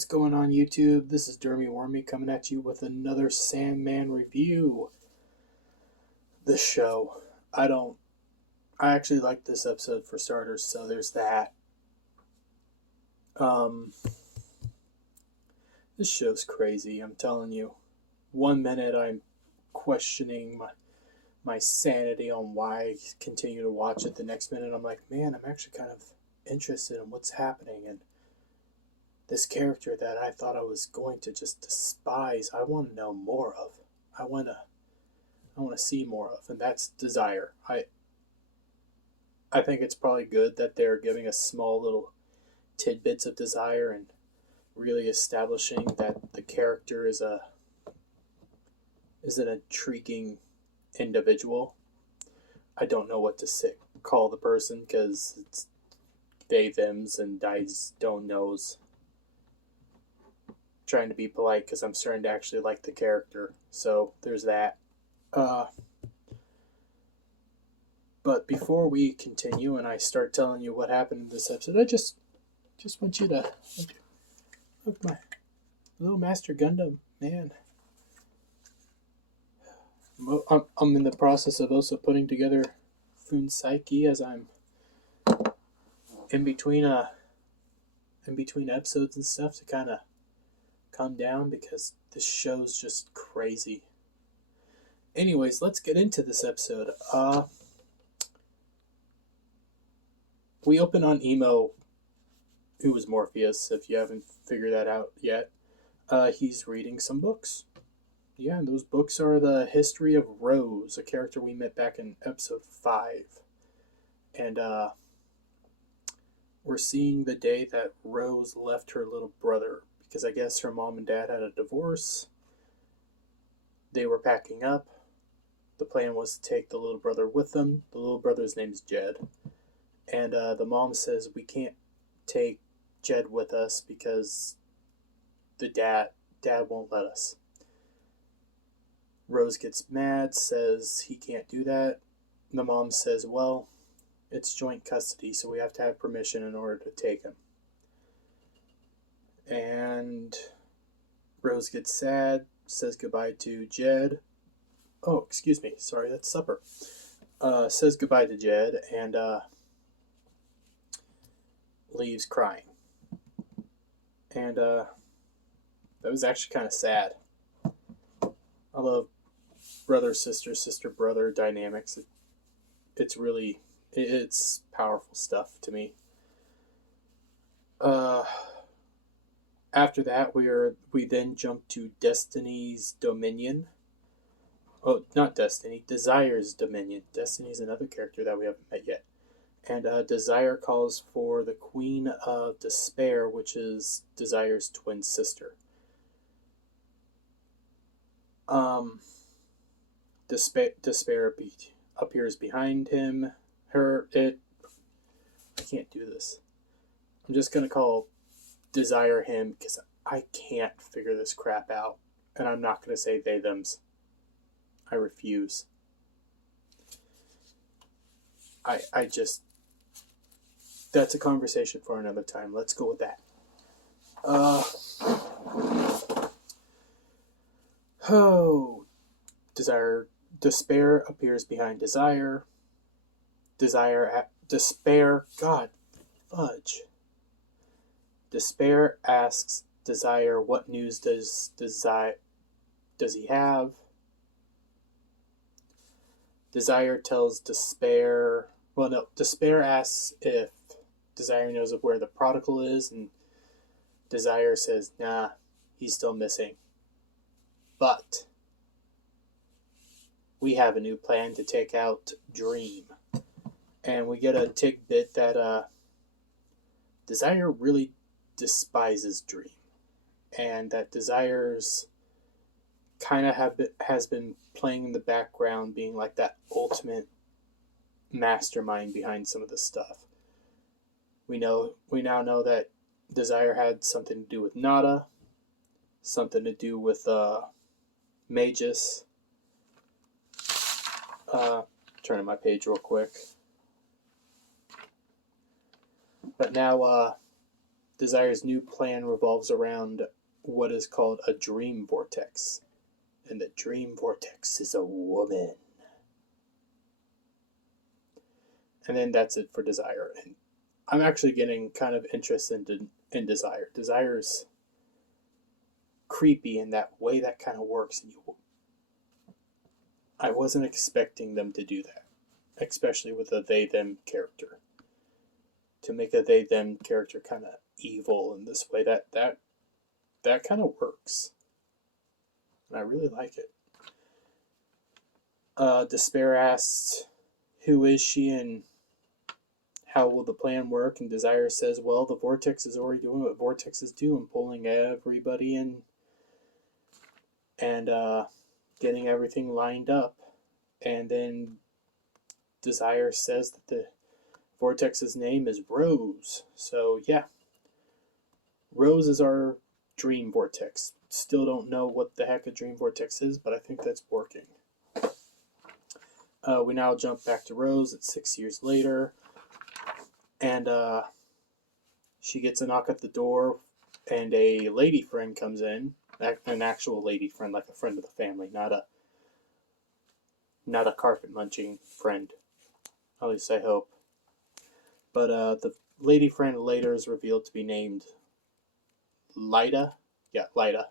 What's going on YouTube? This is Dermy Wormy coming at you with another Sandman review. This show, I actually like this episode for starters, so there's that. Um, this show's crazy, I'm telling you. 1 minute I'm questioning my sanity on why I continue to watch it. The next minute I'm like, man, I'm actually kind of interested in what's happening, and this character that I thought I was going to just despise, I want to know more of. I want to see more of, and that's Desire. I think it's probably good that they're giving us small little tidbits of Desire and really establishing that the character is an intriguing individual. I don't know what to call the person because it's they, thems, and dies don't knows. Trying to be polite because I'm starting to actually like the character. So there's that. But before we continue and I start telling you what happened in this episode, I just want you to look my little Master Gundam, man. I'm in the process of also putting together Fun Psyche as I'm in between episodes and stuff to kind of calm down because this show's just crazy. Anyways, let's get into this episode. We open on Emo, who was Morpheus, if you haven't figured that out yet. He's reading some books. Yeah, and those books are the history of Rose, a character we met back in episode 5. And we're seeing the day that Rose left her little brother, because I guess her mom and dad had a divorce. They were packing up. The plan was to take the little brother with them. The little brother's name's Jed. And the mom says, we can't take Jed with us because the dad won't let us. Rose gets mad, says he can't do that. The mom says, well, it's joint custody, so we have to have permission in order to take him. And Rose gets sad, says goodbye to Jed. Oh, excuse me, sorry, that's supper. Says goodbye to Jed and leaves crying. And that was actually kind of sad. I love brother, sister, brother dynamics. It's powerful stuff to me. After that, we then jump to Destiny's Dominion. Oh, not Destiny, Desire's Dominion. Destiny's another character that we haven't met yet. And Desire calls for the Queen of Despair, which is Desire's twin sister. Despair appears behind him. I can't do this. I'm just going to call Desire him because I can't figure this crap out. And I'm not going to say they, thems. I refuse. I just... That's a conversation for another time. Let's go with that. Despair appears behind Desire. Despair, God, fudge. Despair asks Desire what news does he have. Desire tells Despair, Despair asks if Desire knows of where the prodigal is, and Desire says, nah, he's still missing. But we have a new plan to take out Dream. And we get a tidbit that Desire really despises Dream. And that Desire's kind of has been playing in the background, being like that ultimate mastermind behind some of this stuff. We now know that Desire had something to do with Nada, something to do with Magus. Turning my page real quick. But now Desire's new plan revolves around what is called a dream vortex. And the dream vortex is a woman. And then that's it for Desire. And I'm actually getting kind of interested in Desire. Desire's creepy in that way that kind of works. And I wasn't expecting them to do that, especially with a they-them character. To make a they-them character kind of evil in this way, that kind of works. And I really like it. Despair asks, who is she and how will the plan work? And Desire says, well, the Vortex is already doing what Vortexes do and pulling everybody in and getting everything lined up. And then Desire says that the Vortex's name is Rose. So, yeah. Rose is our dream vortex. Still don't know what the heck a dream vortex is, but I think that's working. We now jump back to Rose. It's 6 years later. And she gets a knock at the door, and a lady friend comes in. An actual lady friend, like a friend of the family, not a carpet munching friend. At least I hope. But the lady friend later is revealed to be named Lyda. Yeah, Lyda.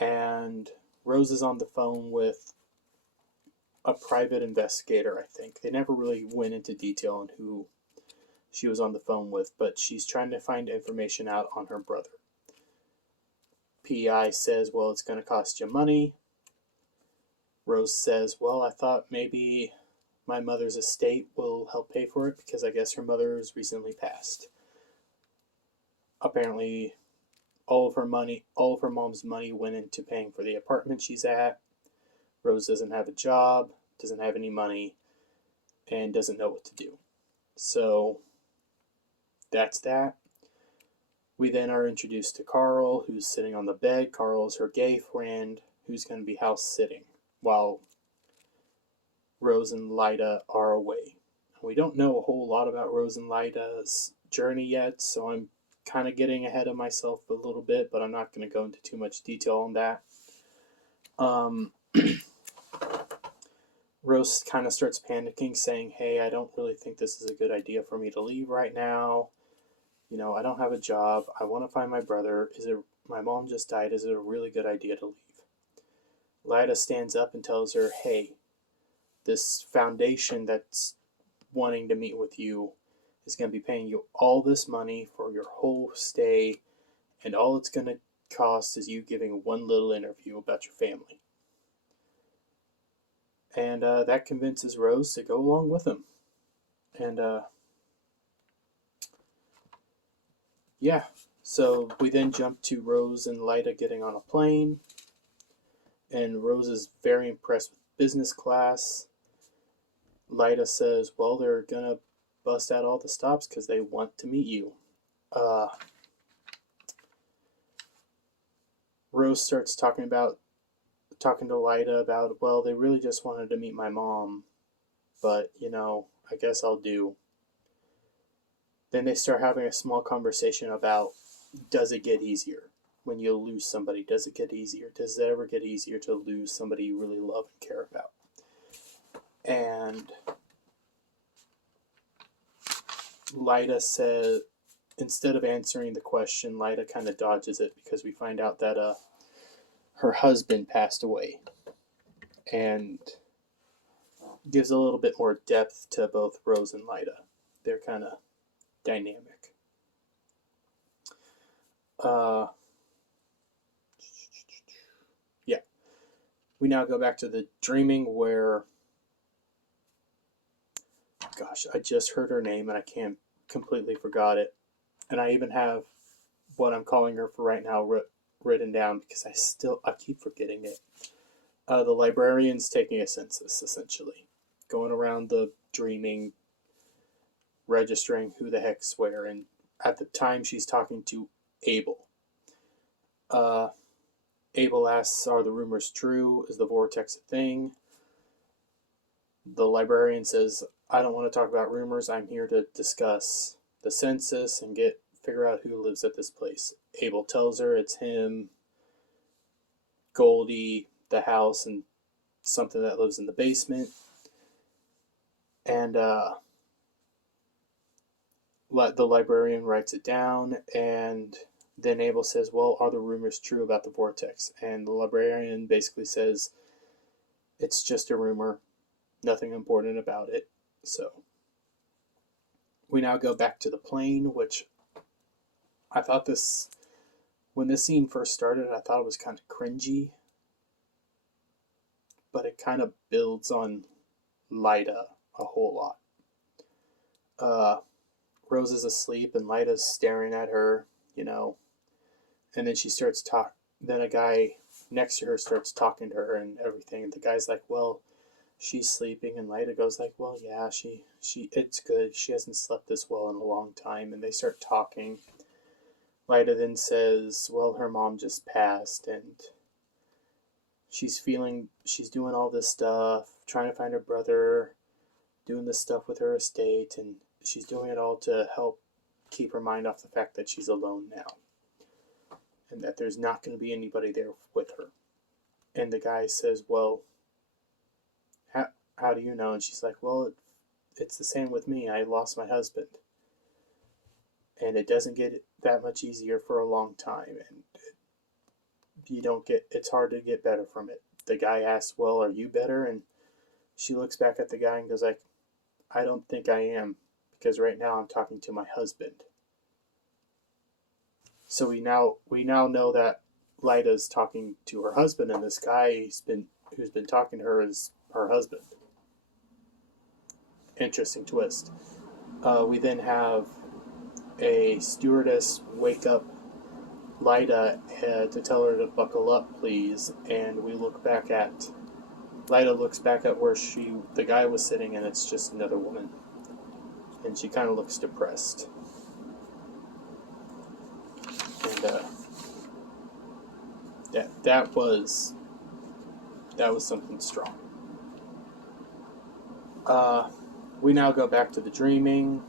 And Rose is on the phone with a private investigator, I think. They never really went into detail on who she was on the phone with, but she's trying to find information out on her brother. PI says, well, it's going to cost you money. Rose says, well, I thought maybe my mother's estate will help pay for it because I guess her mother's recently passed. Apparently, all of her mom's money went into paying for the apartment she's at. Rose doesn't have a job, doesn't have any money, and doesn't know what to do. So, that's that. We then are introduced to Carl, who's sitting on the bed. Carl is her gay friend, who's going to be house sitting while Rose and Lyda are away. We don't know a whole lot about Rose and Lyda's journey yet, so I'm kind of getting ahead of myself a little bit, but I'm not going to go into too much detail on that. Rose kind of starts panicking, saying, hey, I don't really think this is a good idea for me to leave right now. You know, I don't have a job. I want to find my brother. My mom just died. Is it a really good idea to leave? Lyda stands up and tells her, hey, this foundation that's wanting to meet with you is going to be paying you all this money for your whole stay, and all it's going to cost is you giving one little interview about your family. And that convinces Rose to go along with him. And yeah, so we then jump to Rose and Lyda getting on a plane, and Rose is very impressed with business class. Lyda says, well, they're going to bust out all the stops because they want to meet you. Rose starts talking to Lyda about, well, they really just wanted to meet my mom, but, you know, I guess I'll do. Then they start having a small conversation about, does it get easier when you lose somebody? Does it get easier? Does it ever get easier to lose somebody you really love and care about? And Lyda says, instead of answering the question, Lyda kind of dodges it because we find out that her husband passed away, and gives a little bit more depth to both Rose and Lyda. They're kind of dynamic. Yeah. We now go back to the dreaming where, gosh, I just heard her name and I can't completely forgot it. And I even have what I'm calling her for right now written down because I keep forgetting it. The librarian's taking a census, essentially. Going around the dreaming, registering who the heck's where, and at the time she's talking to Abel. Abel asks, are the rumors true? Is the vortex a thing? The librarian says, I don't want to talk about rumors. I'm here to discuss the census and get figure out who lives at this place. Abel tells her it's him, Goldie, the house, and something that lives in the basement. And the librarian writes it down, and then Abel says, well, are the rumors true about the vortex? And the librarian basically says, it's just a rumor, nothing important about it. So we now go back to the plane, which I thought when this scene first started, I thought it was kind of cringy, but it kind of builds on Lyda a whole lot. Rose is asleep and Lyda's staring at her, and then she starts then a guy next to her starts talking to her and everything, and the guy's like, well, she's sleeping, and Lyda goes like, well, yeah, she it's good, she hasn't slept this well in a long time, and they start talking. Lyda then says, well, her mom just passed, and she's doing all this stuff, trying to find her brother, doing this stuff with her estate, and she's doing it all to help keep her mind off the fact that she's alone now, and that there's not going to be anybody there with her. And the guy says, well, how do you know? And she's like, well, it's the same with me. I lost my husband. And it doesn't get that much easier for a long time. And it's hard to get better from it. The guy asks, well, are you better? And she looks back at the guy and goes like, I don't think I am, because right now I'm talking to my husband. So we now know that Lyda's talking to her husband, and this guy who's been talking to her is her husband. Interesting twist. We then have a stewardess wake up Lyda to tell her to buckle up, please, and Lyda looks back at where the guy was sitting, and it's just another woman, and she kind of looks depressed. And that was something strong. We now go back to the dreaming,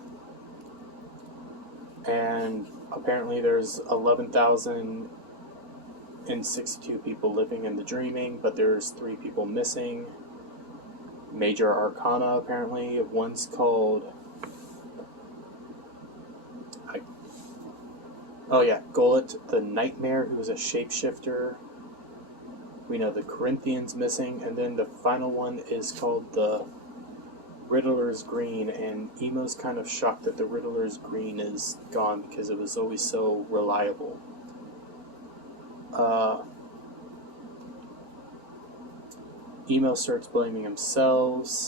and apparently there's 11,062 people living in the dreaming, but there's 3 people missing. Major Arcana, apparently. One's called... Golet the Nightmare, who is a shapeshifter. We know the Corinthian's missing, and then the final one is called the Riddler's Green, and Emo's kind of shocked that the Riddler's Green is gone because it was always so reliable. Emo starts blaming himself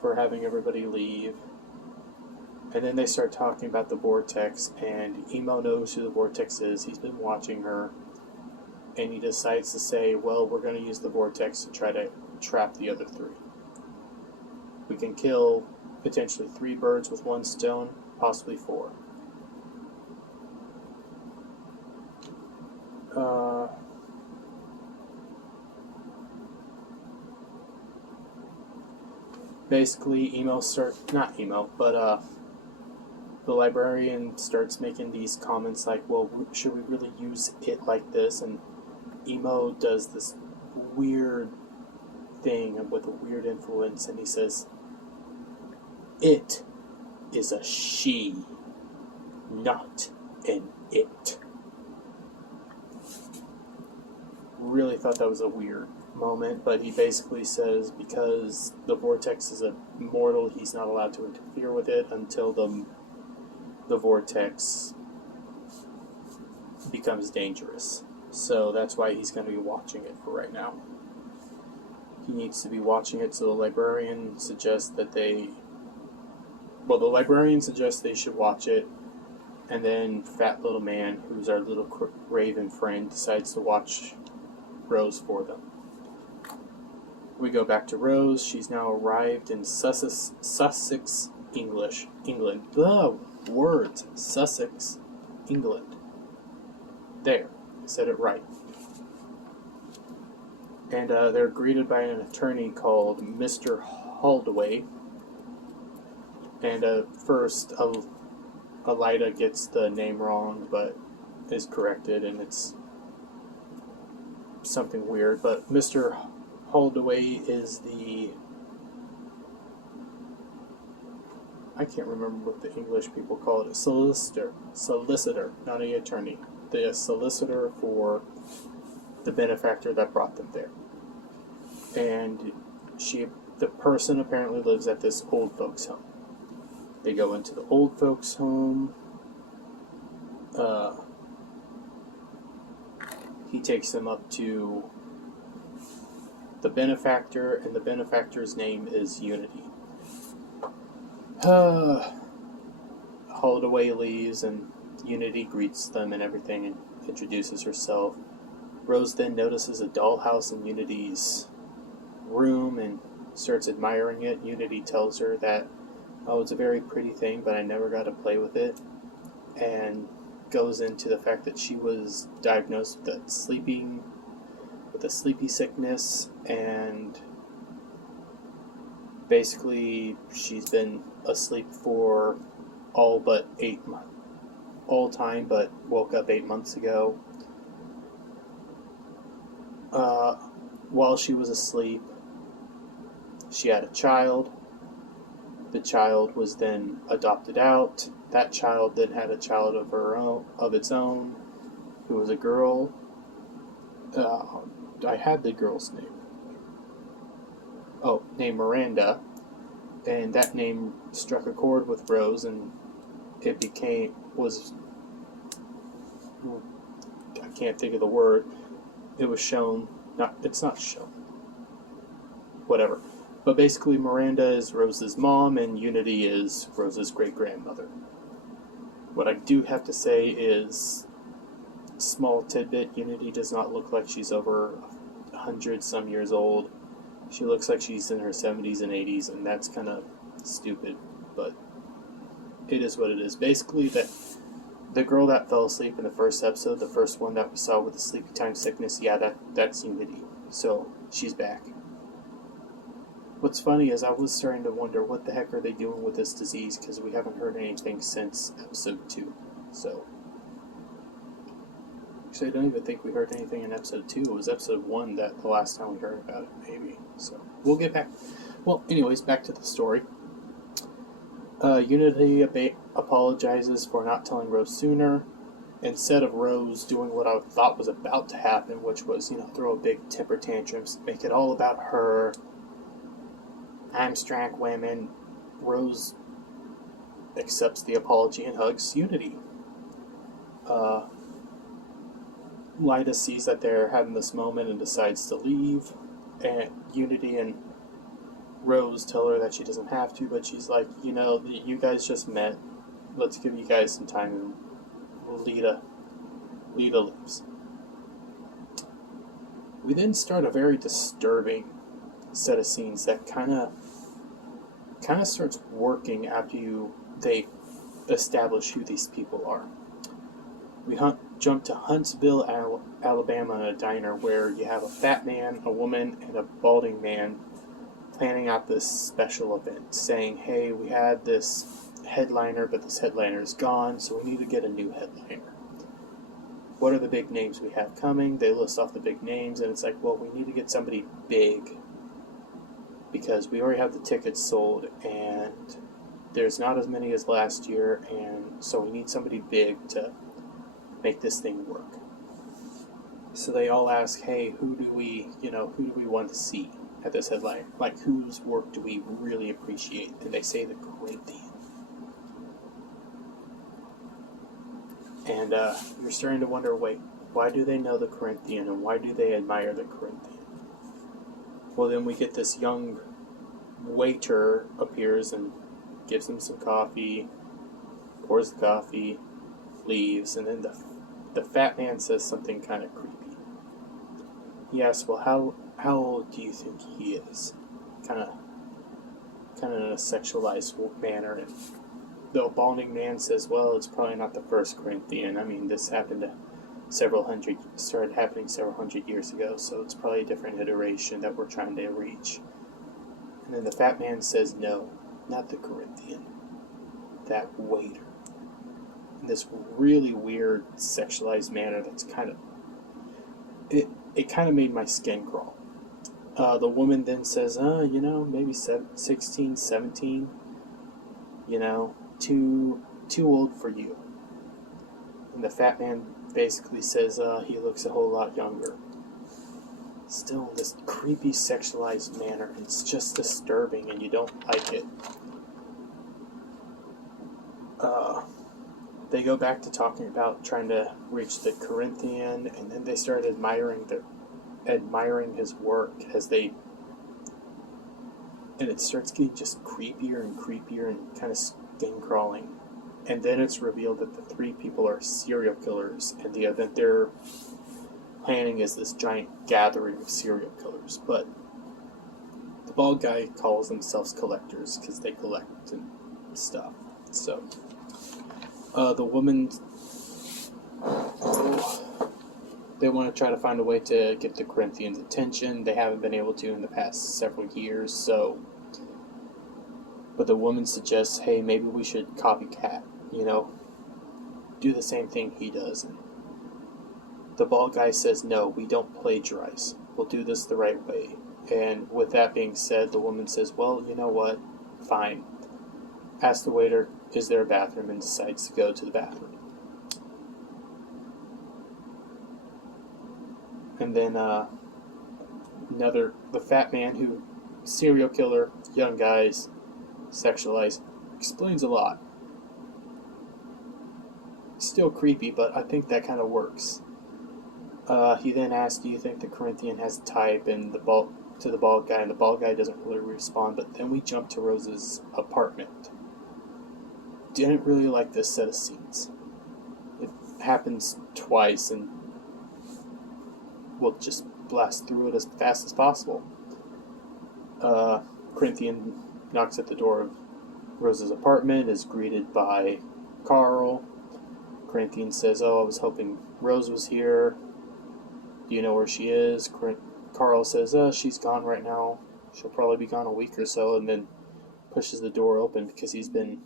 for having everybody leave. And then they start talking about the vortex, and Emo knows who the vortex is. He's been watching her, and he decides to say, well, we're going to use the vortex to try to trap the other 3. We can kill potentially 3 birds with 1 stone, possibly 4. Basically, the librarian starts making these comments like, well, should we really use it like this? And Emo does this weird thing with a weird influence, and he says, it is a she, not an it. Really thought that was a weird moment, but he basically says because the vortex is immortal, he's not allowed to interfere with it until the vortex becomes dangerous. So that's why he's going to be watching it for right now. He needs to be watching it, so the librarian suggests they should watch it, and then Fat Little Man, who's our little raven friend, decides to watch Rose for them. We go back to Rose. She's now arrived in Sussex, England. Sussex, England. There, I said it right. And they're greeted by an attorney called Mr. Holdaway. And first, Elida gets the name wrong, but is corrected, and it's something weird. But Mr. Holdaway is the... I can't remember what the English people call it. A solicitor, not an attorney. The solicitor for the benefactor that brought them there. And the person apparently lives at this old folks' home. They go into the old folks' home. He takes them up to the benefactor, and the benefactor's name is Unity. Holdaway leaves, and Unity greets them and everything and introduces herself. Rose then notices a dollhouse in Unity's room and starts admiring it. Unity tells her that, oh, it's a very pretty thing, but I never got to play with it. And goes into the fact that she was diagnosed with a sleepy sickness, and basically she's been asleep for all time, but woke up 8 months ago. While she was asleep, she had a child. The child was then adopted out. That child then had a child of its own, who was a girl. I had the girl's name. Oh, named Miranda. And that name struck a chord with Rose, and it I can't think of the word. It was shown. It's not shown. Whatever. But basically, Miranda is Rose's mom, and Unity is Rose's great-grandmother. What I do have to say is, small tidbit, Unity does not look like she's over 100-some years old. She looks like she's in her 70s and 80s, and that's kind of stupid, but it is what it is. Basically, the girl that fell asleep in the first episode, the first one that we saw with the sleepy time sickness, yeah, that's Unity. So, she's back. What's funny is I was starting to wonder what the heck are they doing with this disease, because we haven't heard anything since episode 2. So, actually, I don't even think we heard anything in episode 2. It was episode 1 that the last time we heard about it, maybe. So, we'll get back. Well, anyways, back to the story. Unity apologizes for not telling Rose sooner. Instead of Rose doing what I thought was about to happen, which was, throw a big temper tantrums, make it all about her. I'm strong women. Rose accepts the apology and hugs Unity. Lyda sees that they're having this moment and decides to leave. And Unity and Rose tell her that she doesn't have to, but she's like, you guys just met. Let's give you guys some time. And Lyda leaves. We then start a very disturbing set of scenes that kind of starts working after they establish who these people are. We jump to Huntsville, Alabama, in a diner where you have a fat man, a woman, and a balding man planning out this special event, saying, hey, we had this headliner, but this headliner is gone, so we need to get a new headliner. What are the big names we have coming? They list off the big names, and it's like, well, we need to get somebody big, because we already have the tickets sold, and there's not as many as last year, and so we need somebody big to make this thing work. So they all ask, hey, who do we want to see at this headline? Like, whose work do we really appreciate? And they say the Corinthian. And you're starting to wonder, wait, why do they know the Corinthian, and why do they admire the Corinthian? Well, then we get this young waiter appears and gives them some coffee, pours the coffee, leaves, and then the fat man says something kind of creepy. He asks, well, how old do you think he is? Kind of in a sexualized manner. And the balding man says, well, it's probably not the first Corinthian. I mean, this started happening several hundred years ago, so it's probably a different iteration that we're trying to reach. And then the fat man says, no, not the Corinthian. That waiter. in this really weird sexualized manner that's kind of it kind of made my skin crawl. The woman then says, maybe 16, 17, too old for you. And the fat man basically says he looks a whole lot younger. Still in this creepy sexualized manner. It's just disturbing and you don't like it. They go back to talking about trying to reach the Corinthian, and then they start admiring his work and it starts getting just creepier and creepier and kind of skin crawling. And then it's revealed that the three people are serial killers, and the event they're planning is this giant gathering of serial killers. But the bald guy calls themselves collectors because they collect and stuff. So the woman, they want to try to find a way to get the Corinthians' attention. They haven't been able to in the past several years, but the woman suggests, hey, maybe we should copycat, do the same thing he does. And the bald guy says, no, we don't plagiarize. We'll do this the right way. And with that being said, the woman says, well, you know what? Fine. Asks the waiter, is there a bathroom, and decides to go to the bathroom. And then the fat man who, serial killer, young guys, sexualized, explains a lot. Still creepy, but I think that kind of works. He then asks, do you think the Corinthian has a type, and the bald guy, and the bald guy doesn't really respond, but then we jump to Rose's apartment. Didn't really like this set of scenes. It happens twice, and we'll just blast through it as fast as possible. Corinthian knocks at the door of Rose's apartment, is greeted by Carl. Corinthian says, I was hoping Rose was here. Do you know where she is? Carl says, she's gone right now. She'll probably be gone a week or so, and then pushes the door open because he's been,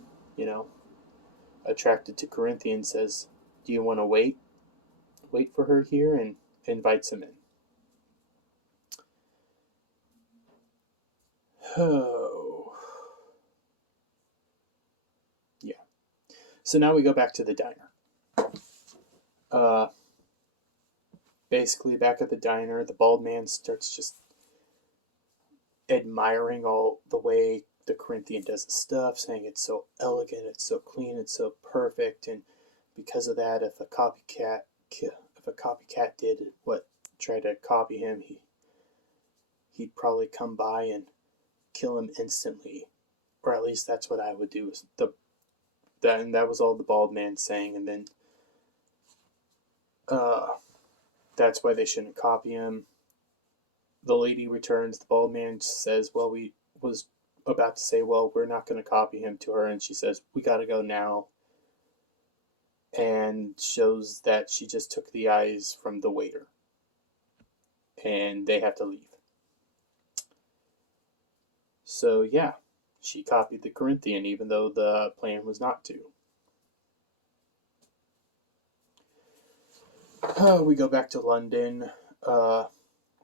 attracted to Corinthian, says, do you want to wait for her here, and invites him in. Oh. Yeah. So now we go back to the diner. Basically, back at the diner, the bald man starts just admiring all the way the Corinthian does his stuff, saying it's so elegant, it's so clean, it's so perfect, and because of that, if a copycat did try to copy him, he'd probably come by and kill him instantly, or at least that's what I would do. And that was all the bald man saying, and then that's why they shouldn't copy him. The lady returns. The bald man says, well, we was about to say, well, we're not going to copy him, to her, and she says, we got to go now, and shows that she just took the eyes from the waiter, and they have to leave. So yeah, she copied the Corinthian, even though the plan was not to. We go back to London.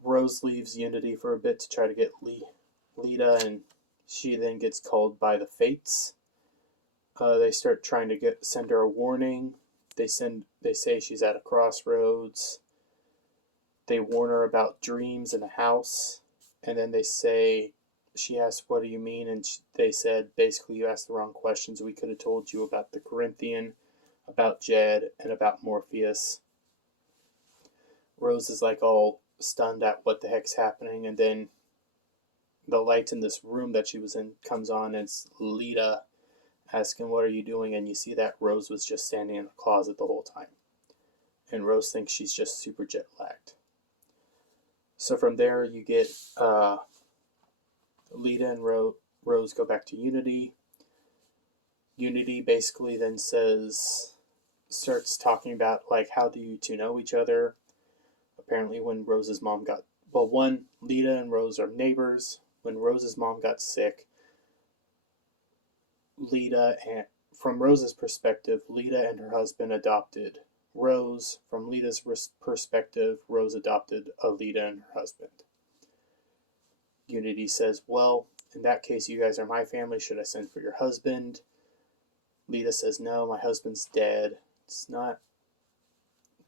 Rose leaves Unity for a bit to try to get Lita, and she then gets called by the Fates. They start trying to send her a warning. They say she's at a crossroads. They warn her about dreams in a house, and then they say, she asks, what do you mean? And they said, basically, you asked the wrong questions. We could have told you about the Corinthian, about Jed, and about Morpheus. Rose is like all stunned at what the heck's happening, and then the light in this room that she was in comes on, and it's Lita asking, what are you doing? And you see that Rose was just standing in the closet the whole time. And Rose thinks she's just super jet lagged. So from there you get Lita and Rose go back to Unity. Unity basically then starts talking about, like, how do you two know each other? Apparently when Rose's mom Lita and Rose are neighbors. When Rose's mom got sick, Lita from Rose's perspective, Lita and her husband adopted Rose. From Lita's perspective, Rose adopted Lita and her husband. Unity says, well, in that case, you guys are my family. Should I send for your husband? Lita says, no, my husband's dead. It's not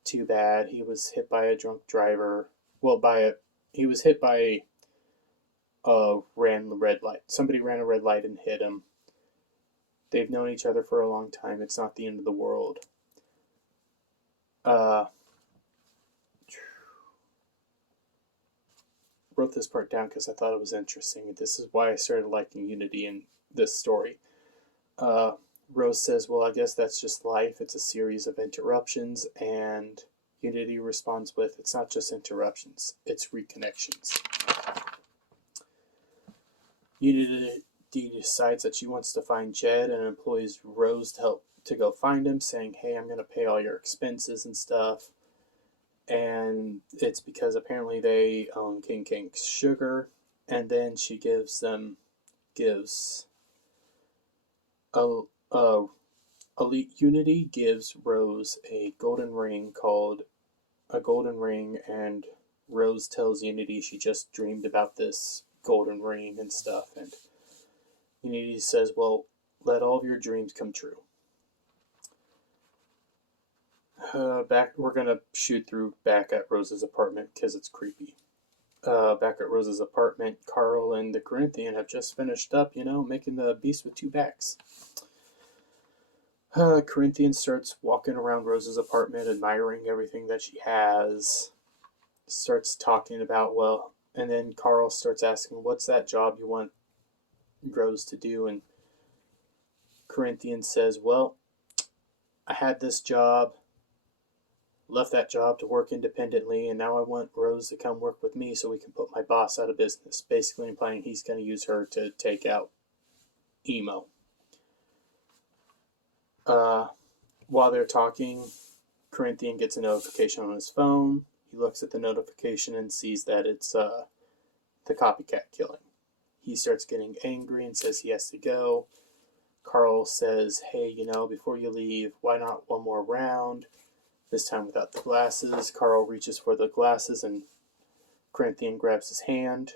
too bad. He was hit by a drunk driver. Well, he was hit by a red light. Somebody ran a red light and hit him. They've known each other for a long time. It's not the end of the world. Wrote this part down because I thought it was interesting. This is why I started liking Unity in this story. Rose says, well, I guess that's just life. It's a series of interruptions. And Unity responds with, it's not just interruptions, it's reconnections. Unity decides that she wants to find Jed and employs Rose to help to go find him, saying, hey, I'm going to pay all your expenses and stuff. And it's because apparently they own King King's sugar. And then she gives Elite Unity gives Rose a golden ring, and Rose tells Unity she just dreamed about this golden ring and stuff, and Unity says, well, let all of your dreams come true. We're gonna shoot through back at Rose's apartment because it's creepy. Back at Rose's apartment, Carl and the Corinthian have just finished up, making the beast with two backs. Corinthian starts walking around Rose's apartment, admiring everything that she has. Starts talking about, and then Carl starts asking, what's that job you want Rose to do? And Corinthian says, well, I had this job, left that job to work independently, and now I want Rose to come work with me so we can put my boss out of business. Basically implying he's going to use her to take out Emo. While they're talking, Corinthian gets a notification on his phone. He looks at the notification and sees that it's the copycat killing. He starts getting angry and says he has to go. Carl says, hey, before you leave, why not one more round? This time without the glasses. Carl reaches for the glasses and Corinthian grabs his hand,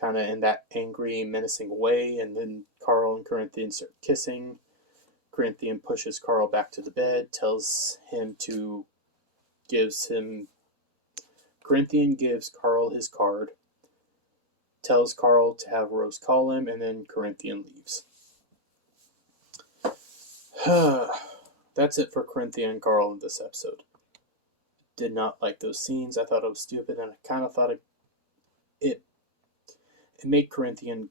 kind of in that angry, menacing way, and then Carl and Corinthian start kissing. Corinthian pushes Carl back to the bed, Corinthian gives Carl his card, tells Carl to have Rose call him, and then Corinthian leaves. That's it for Corinthian and Carl in this episode. Did not like those scenes. I thought it was stupid, and I kind of thought it made Corinthian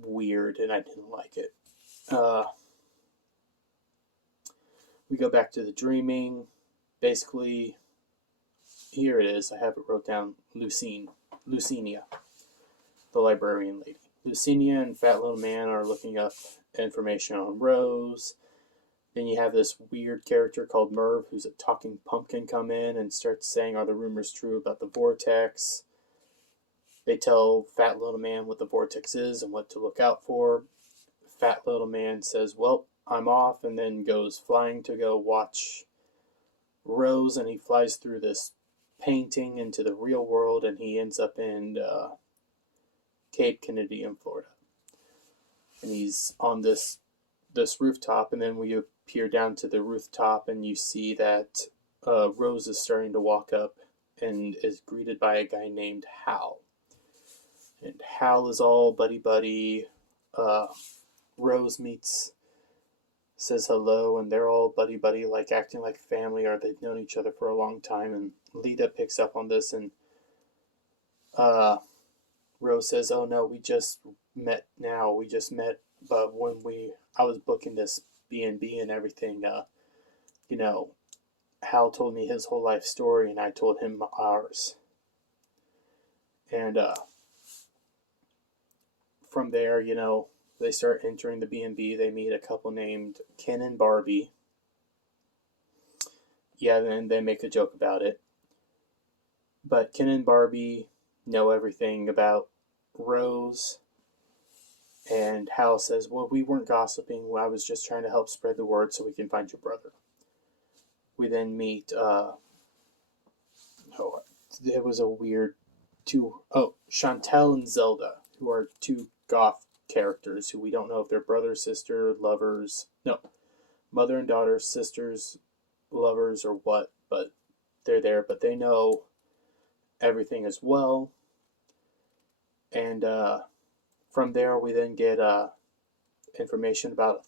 weird, and I didn't like it. We go back to the dreaming. Basically, here it is. I have it wrote down. Lucenia, the librarian lady. Lucenia and Fat Little Man are looking up information on Rose. Then you have this weird character called Merv, who's a talking pumpkin, come in and starts saying, are the rumors true about the vortex? They tell Fat Little Man what the vortex is and what to look out for. Fat Little Man says, well, I'm off, and then goes flying to go watch Rose, and he flies through this painting into the real world, and he ends up in Cape Kennedy in Florida. And he's on this rooftop, and then we appear down to the rooftop, and you see that Rose is starting to walk up and is greeted by a guy named Hal. And Hal is all buddy-buddy. Rose says hello, and they're all buddy-buddy, like acting like family, or they've known each other for a long time. And Lita picks up on this, and Rose says, oh no, we just met, but when I was booking this B&B and everything, Hal told me his whole life story, and I told him ours. And from there, they start entering the B&B. They meet a couple named Ken and Barbie. Yeah, and they make a joke about it. But Ken and Barbie know everything about Rose. And Hal says, well, we weren't gossiping. I was just trying to help spread the word so we can find your brother. We then meet, it was a weird Chantel and Zelda, who are two goth characters who we don't know if they're brother, sister, lovers. No, mother and daughter, sisters, lovers, or what, but they're there, but they know everything as well. And from there, we then get information about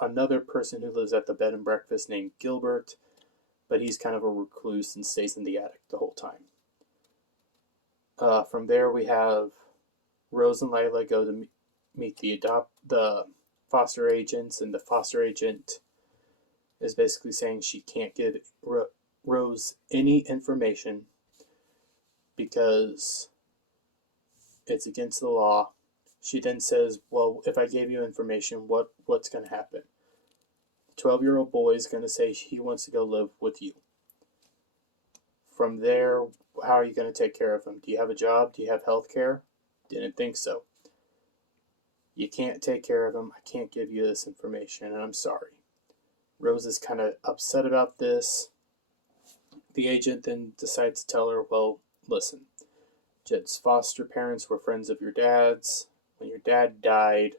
another person who lives at the bed and breakfast named Gilbert, but he's kind of a recluse and stays in the attic the whole time. From there, we have Rose and Lila go to meet the foster agents, and the foster agent is basically saying she can't give Rose any information because it's against the law. She then says, well, if I gave you information, what's going to happen? The 12-year-old boy is going to say he wants to go live with you. From there, how are you going to take care of him? Do you have a job? Do you have health care? Didn't think so. You can't take care of him. I can't give you this information, and I'm sorry. Rose is kind of upset about this. The agent then decides to tell her, well, listen, Jed's foster parents were friends of your dad's. When your dad died,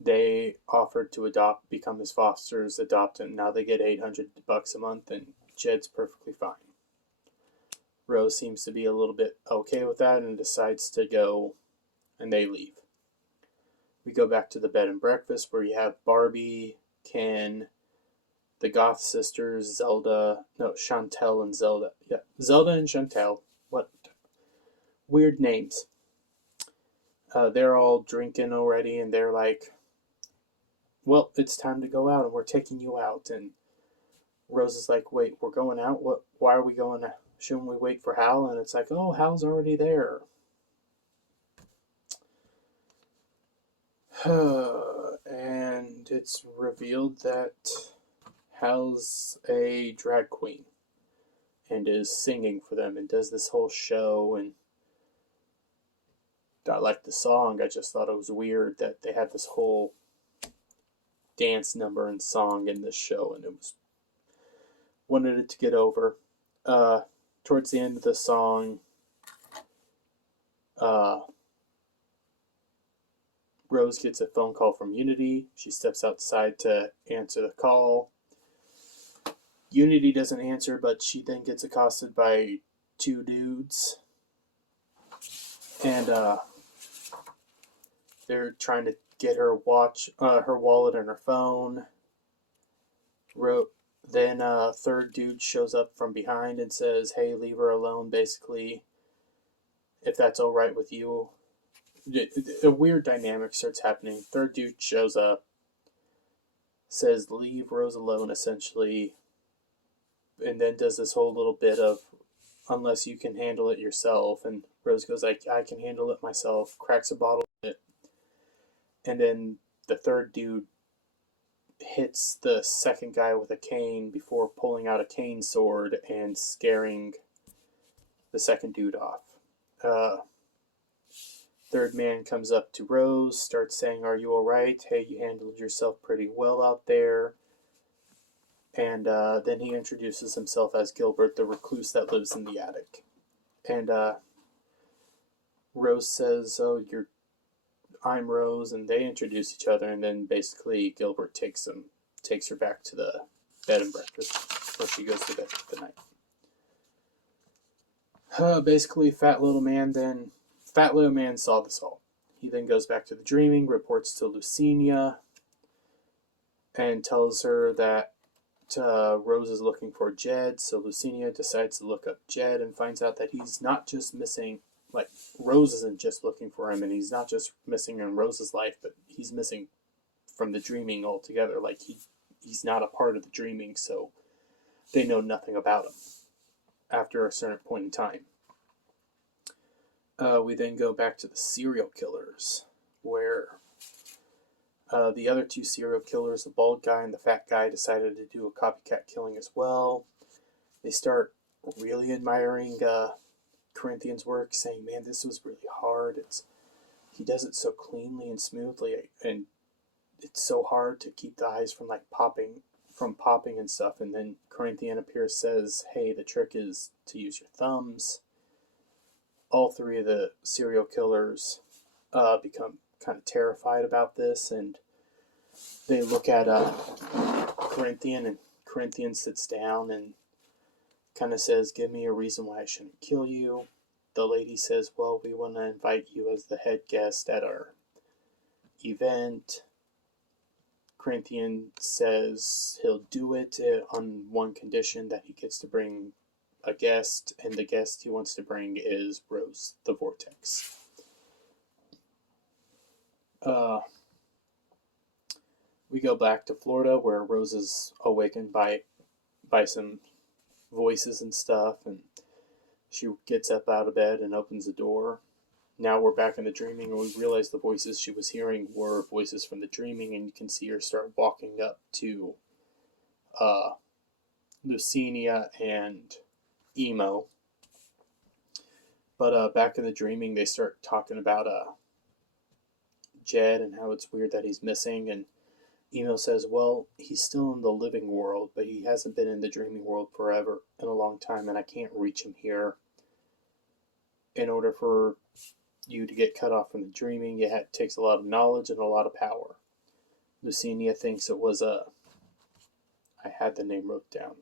they offered to become his fosters, adopt him. Now they get $800 a month, and Jed's perfectly fine. Rose seems to be a little bit okay with that and decides to go, and they leave. We go back to the bed and breakfast where you have Barbie, Ken, the Goth sisters, Chantel and Zelda. Yeah, Zelda and Chantel. What weird names. They're all drinking already, and they're like, well, it's time to go out, and we're taking you out. And Rose is like, wait, we're going out? What? Why are we going out? Shouldn't we wait for Hal? And it's like, oh, Hal's already there. And it's revealed that Hal's a drag queen and is singing for them and does this whole show. And I liked the song. I just thought it was weird that they had this whole dance number and song in this show, and wanted it to get over. Towards the end of the song, Rose gets a phone call from Unity. She steps outside to answer the call. Unity doesn't answer, but she then gets accosted by two dudes. And they're trying to get her watch, her wallet and her phone. Then a third dude shows up from behind and says, hey, leave her alone, basically, if that's all right with you. A weird dynamic starts happening. Third dude shows up, says, leave Rose alone, essentially, and then does this whole little bit of, unless you can handle it yourself. And Rose goes, I can handle it myself, cracks a bottle of it. And then the third dude hits the second guy with a cane before pulling out a cane sword and scaring the second dude off. Third man comes up to Rose, starts saying, are you alright? Hey, you handled yourself pretty well out there. And then he introduces himself as Gilbert, the recluse that lives in the attic. And Rose says, oh, I'm Rose, and they introduce each other, and then basically Gilbert takes her back to the bed and breakfast where she goes to bed for the night. Basically, Fat Little Man saw this all. He then goes back to the dreaming, reports to Lucinia, and tells her that Rose is looking for Jed. So Lucinia decides to look up Jed and finds out that he's not just missing, like, Rose isn't just looking for him, and he's not just missing in Rose's life, but he's missing from the dreaming altogether. Like, he's not a part of the dreaming, so they know nothing about him after a certain point in time. We then go back to the serial killers, where the other two serial killers, the bald guy and the fat guy, decided to do a copycat killing as well. They start really admiring Corinthian's work, saying, man, this was really hard. he does it so cleanly and smoothly, and it's so hard to keep the eyes from like popping and stuff. And then Corinthian appears, says, hey, the trick is to use your thumbs. All three of the serial killers become kind of terrified about this, and they look at Corinthian, and Corinthian sits down and kind of says, give me a reason why I shouldn't kill you. The lady says, well, we want to invite you as the head guest at our event. Corinthian says he'll do it on one condition, that he gets to bring a guest, and the guest he wants to bring is Rose the Vortex. We go back to Florida, where Rose is awakened by some voices and stuff, and she gets up out of bed and opens the door. Now we're back in the dreaming, and we realize the voices she was hearing were voices from the dreaming, and you can see her start walking up to Lucinia and Emo. But back in the dreaming, they start talking about Jed and how it's weird that he's missing, and Emo says, well, he's still in the living world, but he hasn't been in the dreaming world forever, in a long time, and I can't reach him here. In order for you to get cut off from the dreaming, it takes a lot of knowledge and a lot of power. Lucinia thinks it was I had the name wrote down.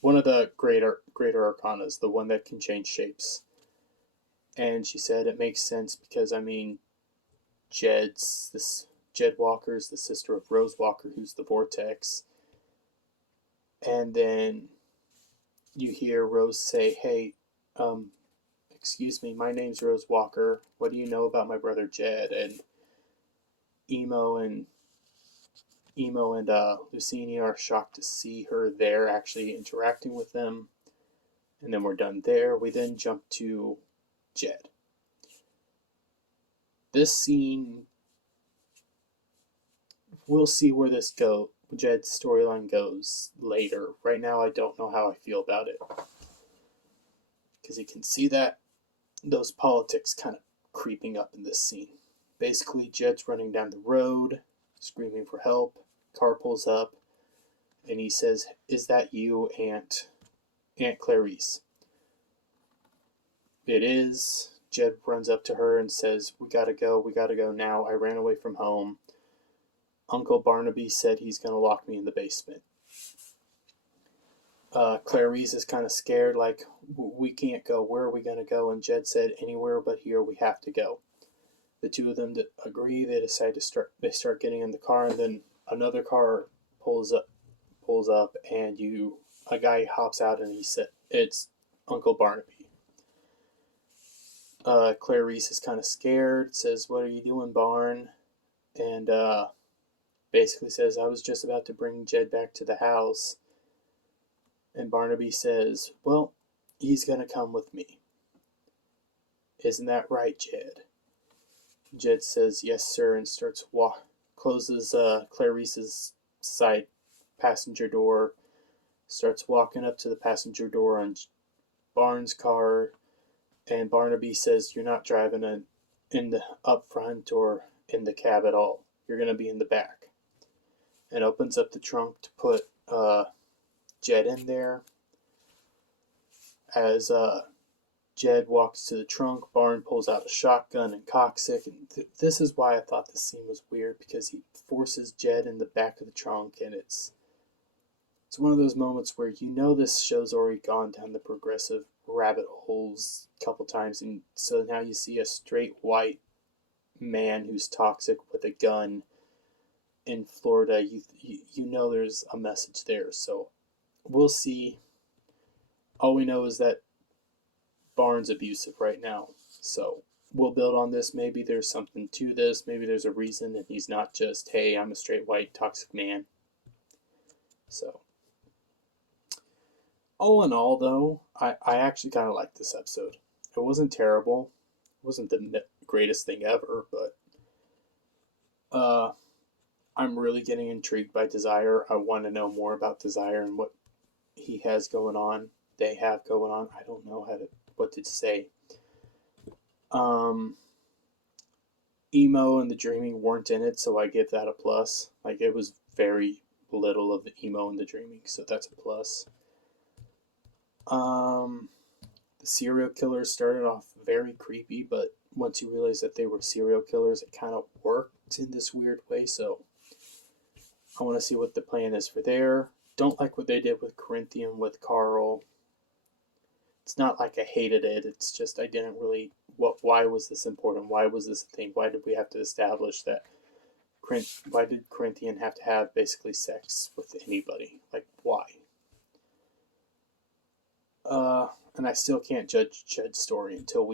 One of the greater arcanas, the one that can change shapes. And she said it makes sense because, I mean, Jed Walker is the sister of Rose Walker, who's the Vortex. And then you hear Rose say, hey, excuse me, my name's Rose Walker. What do you know about my brother Jed? And Emo and Lucinia are shocked to see her there, actually interacting with them. And then we're done there. We then jump to Jed. This scene, we'll see where Jed's storyline goes later. Right now, I don't know how I feel about it, because you can see that those politics kind of creeping up in this scene. Basically, Jed's running down the road, screaming for help. Car pulls up, and he says, is that you, Aunt Clarice? It is. Jed runs up to her and says, we gotta go now. I ran away from home. Uncle Barnaby said he's gonna lock me in the basement. Clarice is kind of scared, like, we can't go. Where are we gonna go? And Jed said, anywhere but here. We have to go. The two of them agree. They decide to start getting in the car, and then another car pulls up, and a guy hops out, and he said it's Uncle Barnaby. Clarice is kind of scared, says, what are you doing, Barn? And basically says, I was just about to bring Jed back to the house. And Barnaby says, well, he's going to come with me. Isn't that right, Jed? Jed says, yes, sir, and closes Clarice's side passenger door, starts walking up to the passenger door on Barnes' car, and Barnaby says, you're not driving in the up front or in the cab at all. You're going to be in the back. And opens up the trunk to put Jed in there. As Jed walks to the trunk, Barn pulls out a shotgun and cocks it. And this is why I thought this scene was weird, because he forces Jed in the back of the trunk, and it's one of those moments where you know this show's already gone down the progressive rabbit holes a couple times, and so now you see a straight white man who's toxic with a gun in Florida. You know there's a message there, so we'll see. All we know is that Barnes abusive right now, so we'll build on this. Maybe there's something to this. Maybe there's a reason, and he's not just, hey, I'm a straight white toxic man. So all in all, though, I actually kind of liked this episode. It wasn't terrible. It wasn't the greatest thing ever, but I'm really getting intrigued by Desire. I want to know more about Desire and what he has going on. They have going on. I don't know what to say. emo and the dreaming weren't in it, so I give that a plus. Like, it was very little of the emo and the dreaming, so that's a plus. The serial killers started off very creepy, but once you realize that they were serial killers, it kind of worked in this weird way, so I want to see what the plan is for there. Don't like what they did with Corinthian with Carl. It's not like I hated it, it's just I didn't really... Why was this important? Why was this a thing? Why did we have to establish that? Why did Corinthian have to have basically sex with anybody? Like, why? And I still can't judge Jed's story until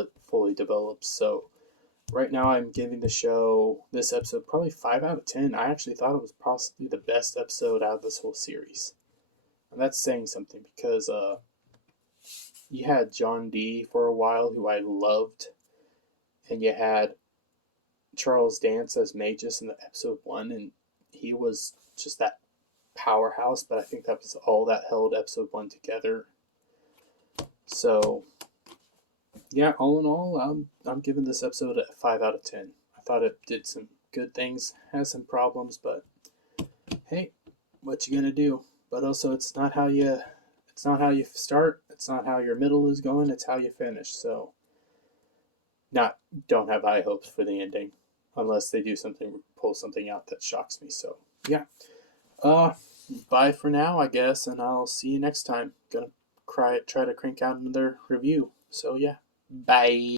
it fully develops. So right now I'm giving the show, this episode, probably 5 out of 10. I actually thought it was possibly the best episode out of this whole series. And that's saying something because you had John D for a while, who I loved, and you had Charles Dance as Magus in the episode 1, and he was just that powerhouse, but I think that was all that held episode 1 together. So yeah, all in all, I'm giving this episode a 5 out of 10. I thought it did some good things, has some problems, but hey, what you gonna do? But also, it's not how you start, it's not how your middle is going, it's how you finish. So don't have high hopes for the ending unless they pull something out that shocks me. So yeah, bye for now, I guess, and I'll see you next time. Gonna try to crank out another review. So yeah, bye.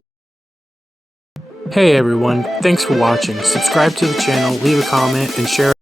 Hey everyone, thanks for watching. Subscribe to the channel, leave a comment, and share